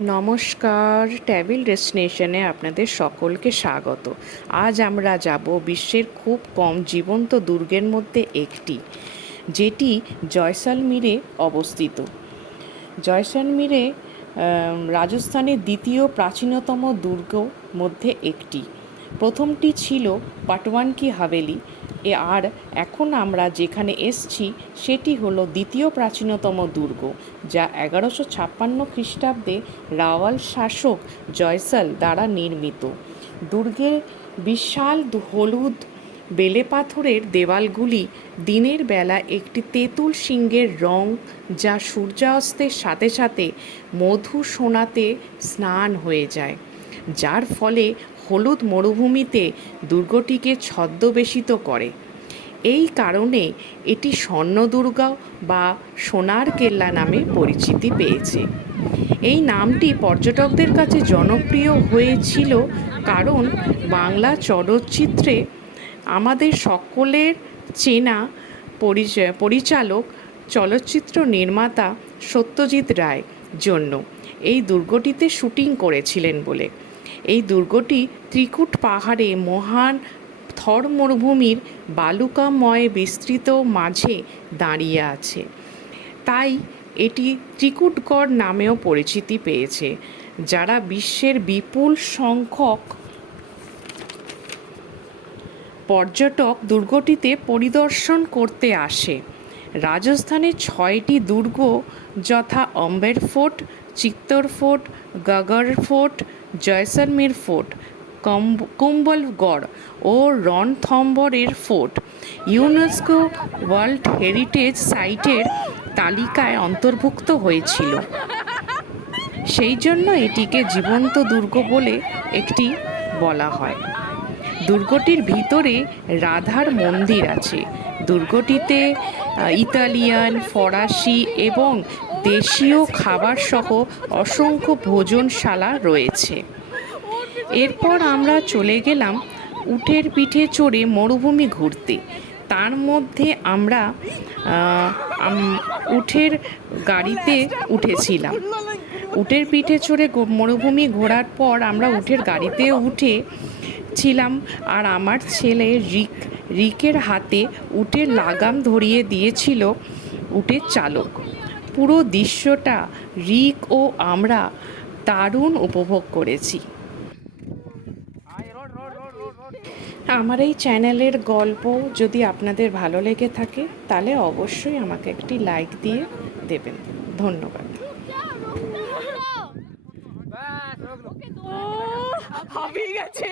নমস্কার, ট্র্যাভেল ডেস্টিনেশনে আপনাদের সকলকে স্বাগত। আজ আমরা যাব বিশ্বের খুব কম জীবন্ত দুর্গের মধ্যে একটি, যেটি জয়সালমীরে অবস্থিত। জয়সালমীরে রাজস্থানের দ্বিতীয় প্রাচীনতম দুর্গ মধ্যে একটি। প্রথমটি ছিল পাটওয়ান কি হাভেলি, আর এখন আমরা যেখানে এসছি সেটি হলো দ্বিতীয় প্রাচীনতম দুর্গ, যা 1156 খ্রিস্টাব্দে রাওয়াল শাসক জয়সাল দ্বারা নির্মিত। দুর্গের বিশাল হলুদ বেলে পাথরের দেওয়ালগুলি দিনের বেলা একটি তেঁতুল সিংহের রং, যা সূর্যাস্তের সাথে সাথে মধু সোনাতে স্নান হয়ে যায়, যার ফলে হলুদ মরুভূমিতে দুর্গটিকে ছদ্মবেশিত করে। এই কারণে এটি স্বর্ণদুর্গ বা সোনার কেল্লা নামে পরিচিতি পেয়েছে। এই নামটি পর্যটকদের কাছে জনপ্রিয় হয়েছিল কারণ বাংলা চলচ্চিত্রে আমাদের সকলের চেনা পরিচালক, চলচ্চিত্র নির্মাতা সত্যজিৎ রায় জন্য এই দুর্গটিতে শুটিং করেছিলেন বলে। এই দুর্গটি ত্রিকুট পাহাড়ে মহান থর মরুভূমির বালুকাময় বিস্তৃত মাঝে দাঁড়িয়ে আছে, তাই এটি ত্রিকুটগড় নামেও পরিচিতি পেয়েছে। যারা বিশ্বের বিপুল সংখ্যক পর্যটক দুর্গটিতে পরিদর্শন করতে আসে। রাজস্থানের 6টি দুর্গ যথা Amber fort, Chittor fort, Gagron fort, Jaisalmer fort, Kumbhalgarh ও রণথম্বরের ফোর্ট ইউনেস্কো ওয়ার্ল্ড হেরিটেজ সাইটের তালিকায় অন্তর্ভুক্ত হয়েছিল। সেই জন্য এটিকে জীবন্ত দুর্গ বলে একটি বলা হয়। দুর্গটির ভিতরে রাধার মন্দির আছে। দুর্গটিতে ইতালিয়ান, ফরাসি এবং দেশীয় খাবার সহ অসংখ্য ভোজনশালা রয়েছে। এরপর আমরা চলে গেলাম উটের পিঠে চড়ে মরুভূমি ঘুরতে। তার মধ্যে আমরা উটের গাড়িতে উঠেছিলাম। উটের পিঠে চড়ে মরুভূমি ঘোরার পর আমরা উটের গাড়িতে উঠেছিলাম, আর আমার ছেলে রিকের হাতে উটের লাগাম ধরিয়ে দিয়েছিল উটের চালক। পুরো দৃশ্যটা রিক ও আমরা দারুণ উপভোগ করেছি। আমার এই চ্যানেলের গল্প যদি আপনাদের ভালো লেগে থাকে তাহলে অবশ্যই আমাকে একটি লাইক দিয়ে দেবেন। ধন্যবাদ। হাঁপিয়ে গেছে।